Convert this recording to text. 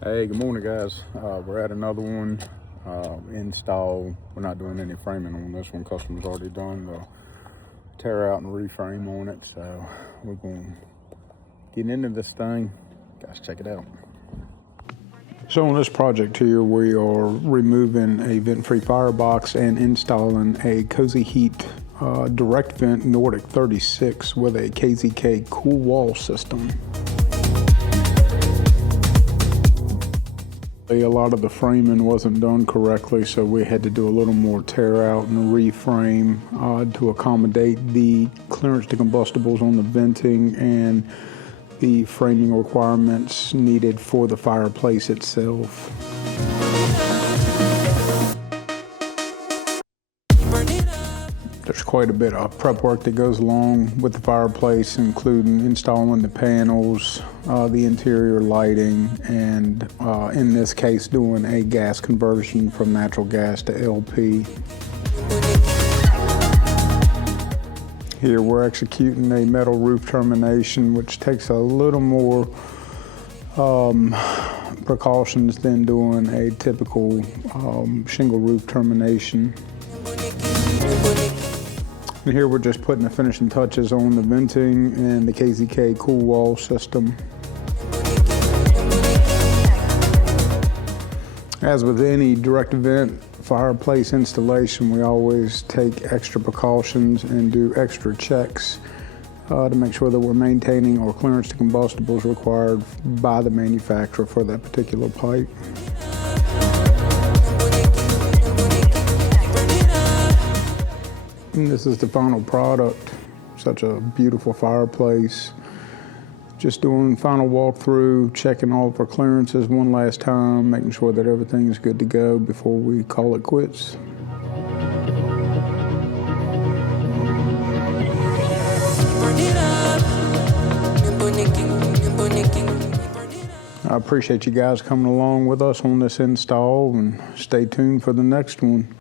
Hey, good morning, guys. We're at another one. Install. We're not doing any framing on this one. Customer's already done the tear out and reframe on it. So we're going to get into this thing. Guys, check it out. So on this project here, we are removing a vent-free firebox and installing a Kozy Heat direct vent Nordik 36 with a KZK Cool Wall System. A lot of the framing wasn't done correctly, so we had to do a little more tear out and reframe to accommodate the clearance to combustibles on the venting and the framing requirements needed for the fireplace itself. There's quite a bit of prep work that goes along with the fireplace, including installing the panels, the interior lighting, and in this case doing a gas conversion from natural gas to LP. Here we're executing a metal roof termination, which takes a little more precautions than doing a typical shingle roof termination. And here we're just putting the finishing touches on the venting and the KZK Cool Wall System. As with any direct vent fireplace installation, we always take extra precautions and do extra checks to make sure that we're maintaining our clearance to combustibles required by the manufacturer for that particular pipe. And this is the final product. Such a beautiful fireplace. Just doing final walkthrough, checking all of our clearances one last time, making sure that everything is good to go before we call it quits. I appreciate you guys coming along with us on this install, and stay tuned for the next one.